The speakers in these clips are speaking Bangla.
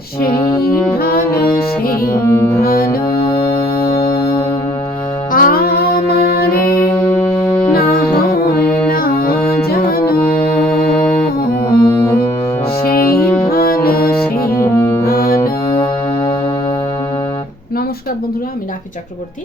সেই ভালো আমারে না হয় না জানো নমস্কার বন্ধুরা আমি রাখি চক্রবর্তী।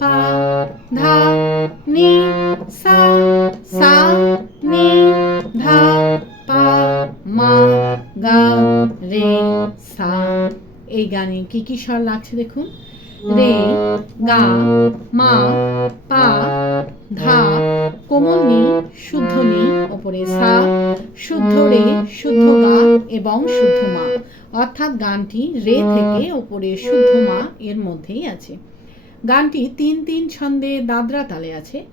পা ধা নি সা সা নি ধা পা মা গা রে সা এই গানে কি কি স্বর লাগছে দেখুন? রে, গা, মা, পা, ধা, কোমল নি, শুদ্ধ নি, ওপরে সা, শুদ্ধ রে, শুদ্ধ গা এবং শুদ্ধ মা। অর্থাৎ গানটি রে থেকে ওপরে শুদ্ধ মা এর মধ্যেই আছে। গানটি তিন তিন ছন্দে দাদরা তালে আছে।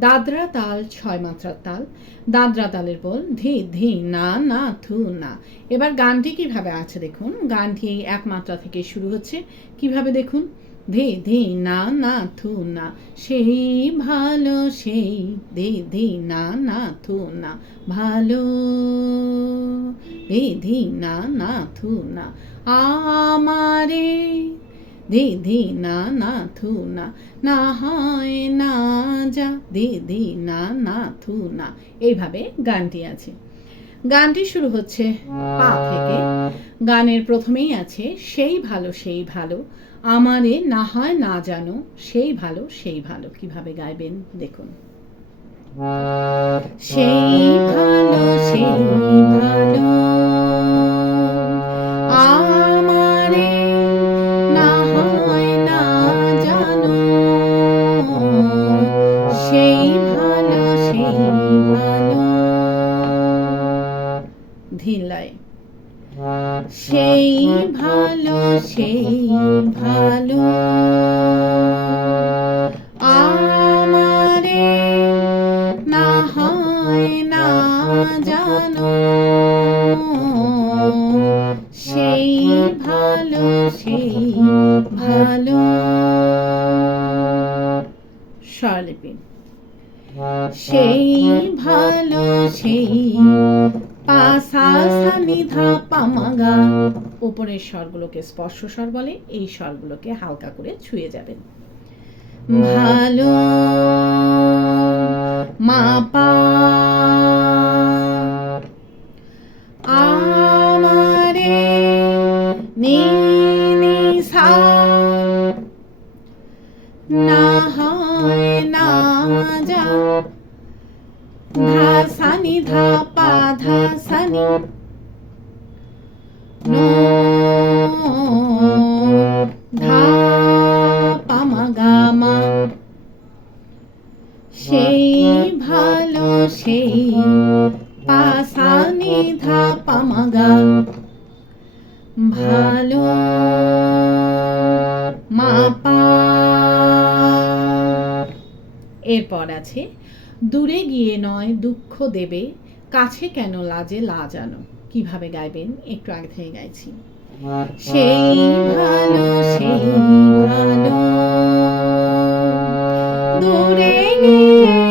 দাদরা তাল ছয় মাত্রার তাল। দাদরা তালের বল, ধি ধি না না থু না। এবার গানটি কীভাবে আছে দেখুন। গানটি এক মাত্রা থেকে শুরু হচ্ছে। কীভাবে দেখুন? ধে ধে না না থু না। সেই ভালো, সেই ধে ধে না না থু না। ভালো, ধে ধে না না থু না। আমারে ধে ধে না না থু না না হয় না যা। ধে ধে না না থু না এইভাবে গানটি আছে। গানটি শুরু হচ্ছে পা থেকে। গানের প্রথমেই আছে, সেই ভালো সেই ভালো, আমারে না হয় না জানো, সেই ভালো সেই ভালো। কীভাবে গাইবেন? দেখুন। সেই ভালো সেই ভালো সেই ভালো সেই ভালো। উপরের স্বরগুলোকে স্পর্শ স্বর বলে, এই স্বরগুলোকে হালকা করে ছুঁয়ে যাবেন। ভালো মা পা আমারে নি ধা পা, ধা সানি। ভালো এরপর আছে, দূরে গিয়ে নয়, দুঃখ দেবে, কাছে কেন লাজে লাজানো? কীভাবে গাইবেন? একটু আগে থেকে গাইছি। সেই ভালো সেই ভালো, দূরে গিয়ে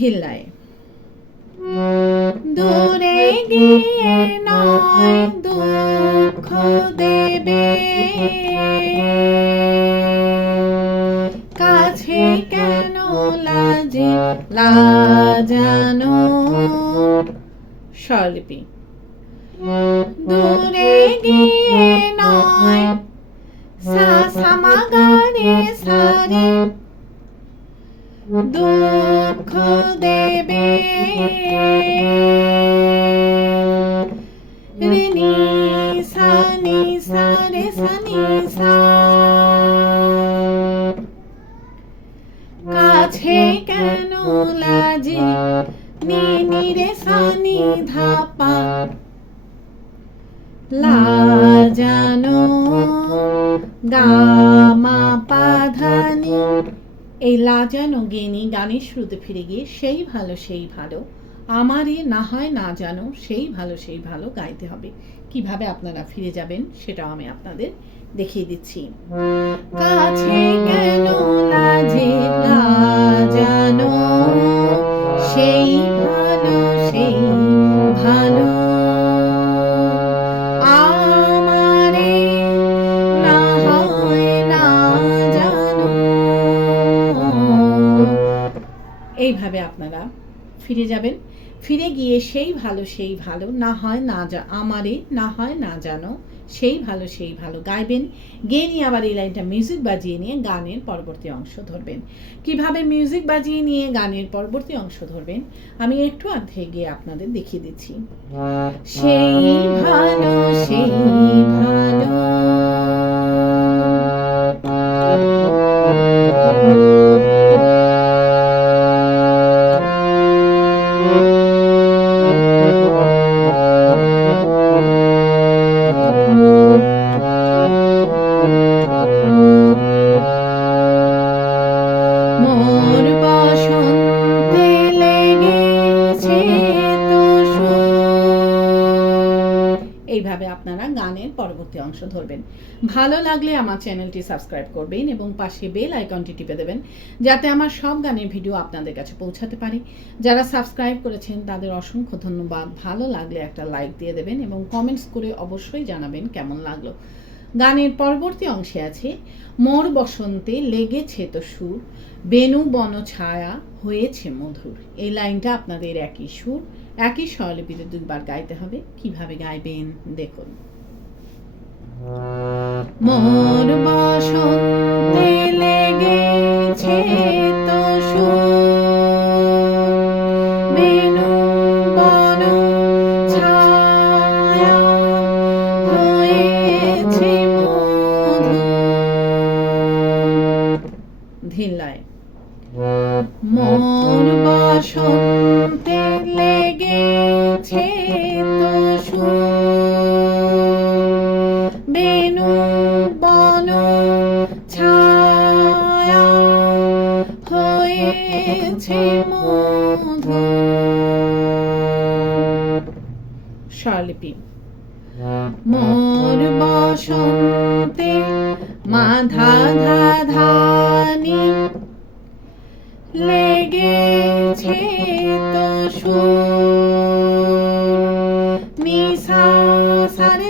ধিল্লায় দূরে কাছে কেন লাজে? নি নি রে সা নি ধাপা। লাজানো গামা পাধানি। এই লাজানো গেনি গানের শুরুতে ফিরে গিয়ে সেই ভালো সেই ভালো। আমারই না হয় না জানো, সেই ভালো সেই ভালো গাইতে হবে। কীভাবে আপনারা ফিরে যাবেন, সেটাও আমি আপনাদের দেখিয়ে দিচ্ছি। আমারে এইভাবে আপনারা ফিরে যাবেন। ফিরে গিয়ে সেই ভালো সেই ভালো, না হয় না যা আমারে না হয় না জানো, সেই ভালো সেই ভালো গাইবেন। গেয়ে নিয়ে আবার এই লাইনটা মিউজিক বাজিয়ে নিয়ে গানের পরবর্তী অংশ ধরবেন। কীভাবে মিউজিক বাজিয়ে নিয়ে গানের পরবর্তী অংশ ধরবেন, আমি একটু অর্ধে গিয়ে আপনাদের দেখিয়ে দিচ্ছি। সেই ভালো, সেই আমার চ্যানেলটি সাবস্ক্রাইব করবেন এবং পাশে বেল আইকনটি টিপে দেবেন যাতে আমার সব গানের ভিডিও আপনাদের কাছে পৌঁছাতে পারে। যারা সাবস্ক্রাইব করেছেন, তাদের অসংখ্য ধন্যবাদ। ভালো লাগলে একটা লাইক দিয়ে দেবেন এবং কমেন্টস করে অবশ্যই জানাবেন কেমন লাগল। গানের পরবর্তী অংশে আছে, মোর বসন্তে লেগেছে তো সুর, বেনু বন ছায়া হয়েছে মধুর। এই লাইনটা আপনাদের একই সুর, একই স্বরলিপিতে দুইবার গাইতে হবে। কীভাবে গাইবেন, দেখুন। মোর বসন্তে লেগেছে তো বেনু বন ছায়া হয়েছে মধুর। ধিল্লায় মোর বসন্তে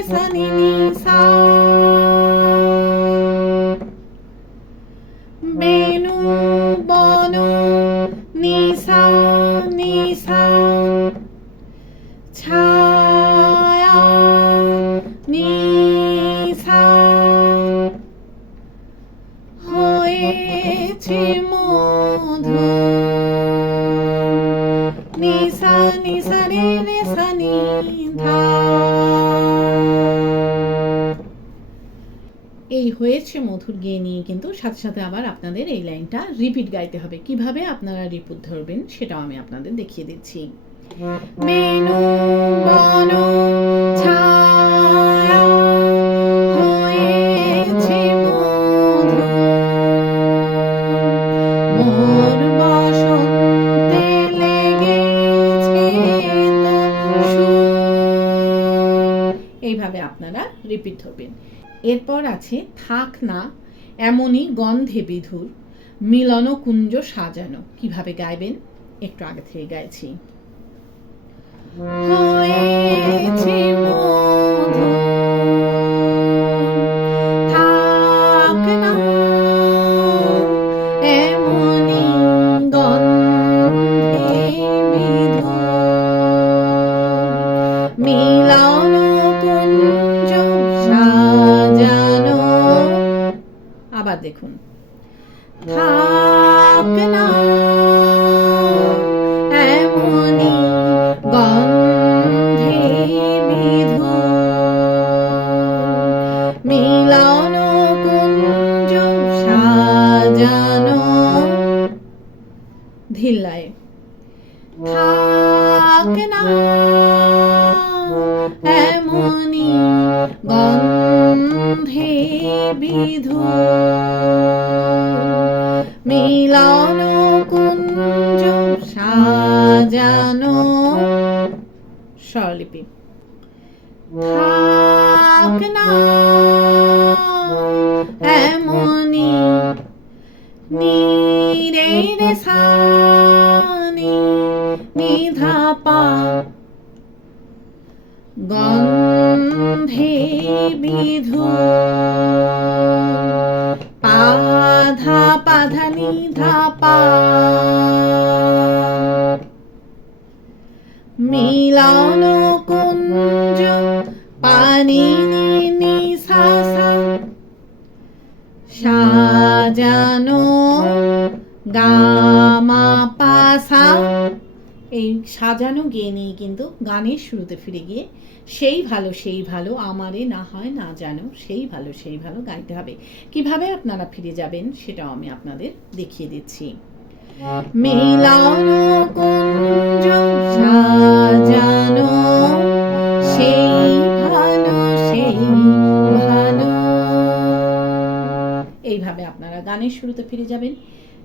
সারে সাথে সাথে আবার আপনাদের এই লাইনটা রিপিট গাইতে হবে। কীভাবে আপনারা রিপিট ধরবেন সেটাও আমি আপনাদের দেখিয়ে দিচ্ছি। এইভাবে আপনারা রিপিট ধরবেন। এরপর আছে থাক না এমনই গন্ধে বিধুর মিলন কুঞ্জ সাজানো। কীভাবে গাইবেন? একটু আগে থেকে গাইছি। হয়েছে ধিল্লায় থাক না এমনি গন্ধে বিধু। মিলন কুঞ্জ সাজানো। স্বরলিপি। থাক না এমনি নিরে সানি নিধাপা গন্ধে বিধু। পাধা পাধা নিধাপা মিলন কুঞ্জ পানি নিশাসা সাজানো এই সাজানো গেয়ে নিয়ে কিন্তু গানের শুরুতে ফিরে গিয়ে সেই ভালো সেই ভালো, আমারে না হয় না জানো, সেই ভালো সেই ভালো গাইতে হবে। কীভাবে আপনারা ফিরে যাবেন সেটাও আমি আপনাদের দেখিয়ে দিচ্ছি। এইভাবে আপনারা গানের শুরুতে ফিরে যাবেন।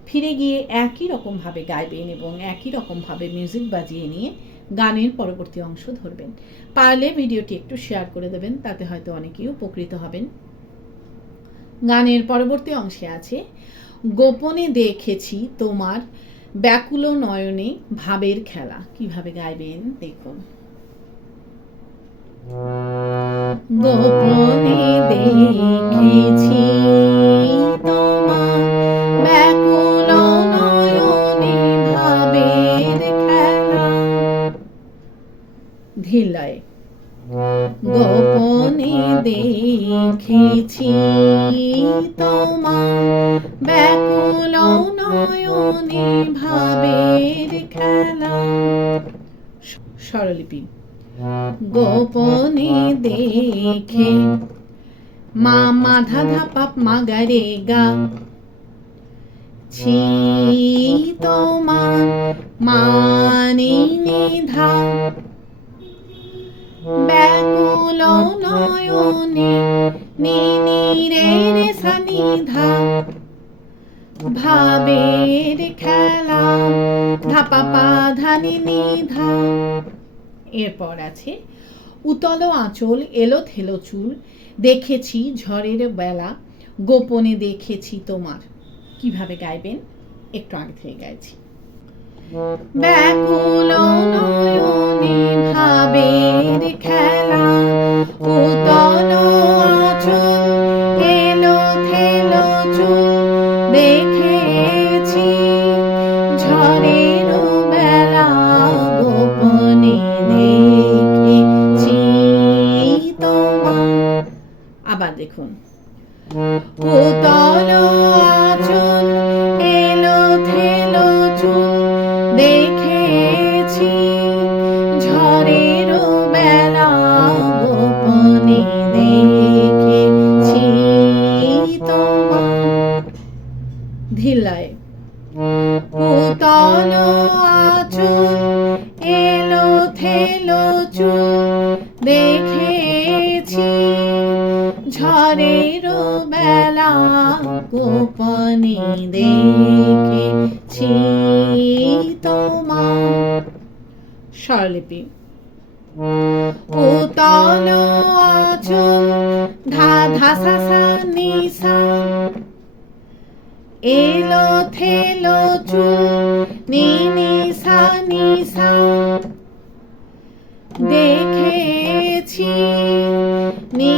ফিরে গিয়ে একই রকমভাবে গাইবেন এবং একই রকমভাবে মিউজিক বাজিয়ে নিয়ে গানের পরবর্তী অংশ ধরবেন। পারলে ভিডিওটি একটু শেয়ার করে দেবেন, তাতে হয়তো অনেকেই উপকৃত হবেন। গানের পরবর্তী অংশে আছে, গোপনে দেখেছি তোমার ব্যাকুল নয়নে ভাবের খেলা। কীভাবে গাইবেন? দেখুন। গোপনে দেখেছি তোমার গারে গা। ছি তোমার মানি নিধা ব্যাকুল নয়নে নিরে রে সানিধা। ভাবের খেলা, ধাপা পা ধানি নিধা এরপর আছে, উতল আঁচল, এলো থেলো চুল, দেখেছি ঝড়ের বেলা। গোপনে দেখেছি তোমার। কীভাবে গাইবেন? একটু আগে থেকে গাইছি। ব্যাকুল নয়নে ভাবের খেলা উতল আঁচল, এলো থেলো চুল, দেখেছি ঝড়ের বেলা গোপনে দেখেছি তোমার। আবার দেখুন। ঝড়ের বেলা গোপনে দেখেছি তোমার স্বরলিপি। উতল আঁচল ধা ধা সা সা নি সা এলো থেলো চুল নি নি সা দেখেছি নি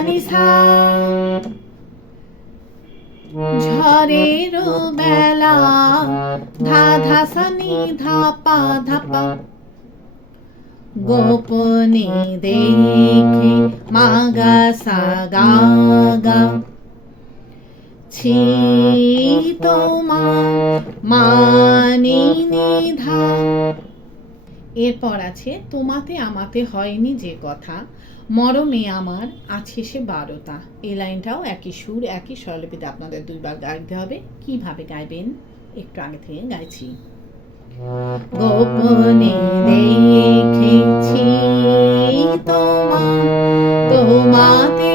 নি সা ঝড়ের বেলা ধা ধা সা নি ধা পা ধা পা গোপনে দেখে মাগা ছি এরপর আছে, তোমাতে আমাতে হয়নি যে কথা। মরমে আমার আছে সে বারোটা। এই লাইনটাও একই সুর, একই স্বরলিপিতে আপনাদের দুইবার গাইতে হবে। কীভাবে গাইবেন? একটু আগে থেকে গাইছি। গোপনে দেখেছি তোমা, তোমাতে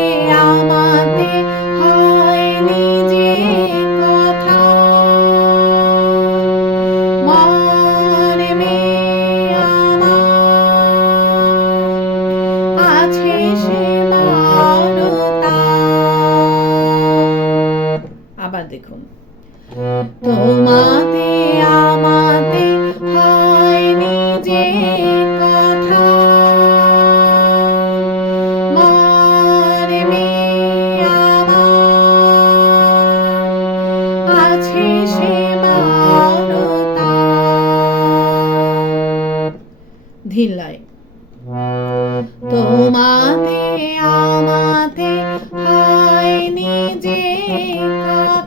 তোমাতে আমাতে হয় নিজে কথা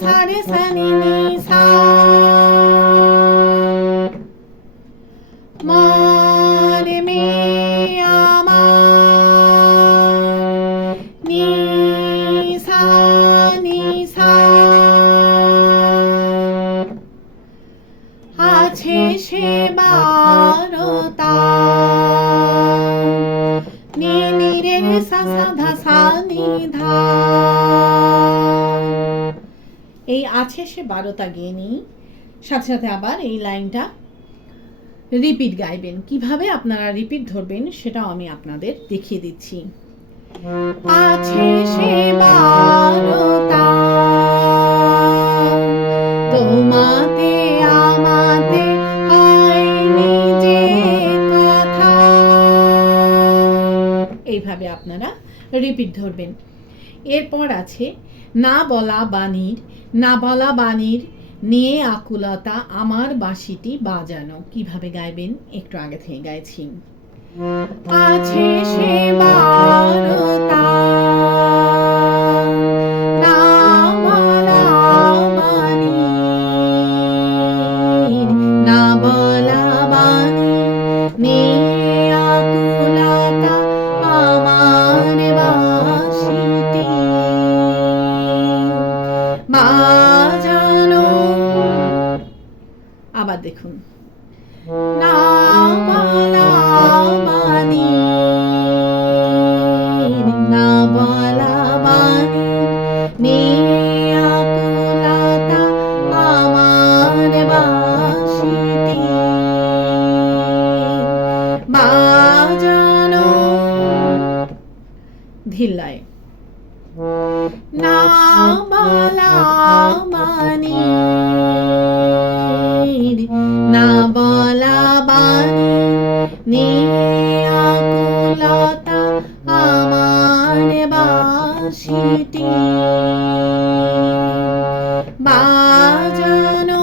সা সারে সানি নি সা মরে আছে সে বারোটা গিয়ে নিই। সাথে সাথে আবার এই লাইনটা রিপিট গাইবেন। কীভাবে আপনারা রিপিট ধরবেন সেটাও আমি আপনাদের দেখিয়ে দিচ্ছি। আছে সে তোমাতে, আমাতে এইভাবে আপনারা রিপিট ধরবেন। এরপর আছে না বলা বাণীর, না বলা বাণীর নিয়ে আকুলতা আমার বাঁশিটি বাজানো। কীভাবে গাইবেন? একটু আগে থেকে গাইছি। আছে সে বারতা না বলা বাণীর, না বলা বাণীর, নিয়ে আমার বাঁশিটি বাজানো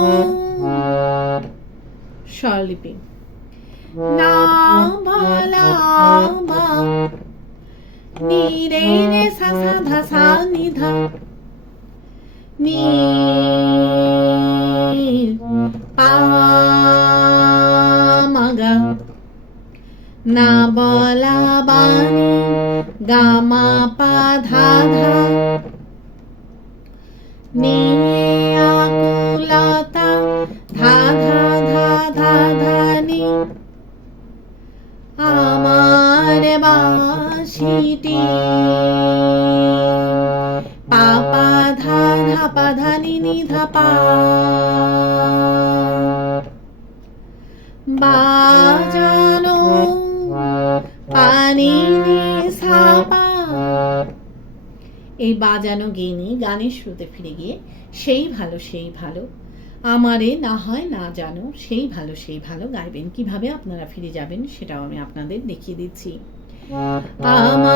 স্বরলিপি। না বলা বা নি রে রে সা সা ধা সা নি ধা পা মা গা না বলা বাণী গামা পা ধা নি বাজানো পানি এই বাজানো গেয়ে গানের শুরুতে ফিরে গিয়ে, সেই ভালো সেই ভালো। আমারে না হয় না জানো, সেই ভালো সেই ভালো। গাইবেন। কীভাবে আপনারা ফিরে যাবেন সেটাও আমি আপনাদের দেখিয়ে দিচ্ছি। আমার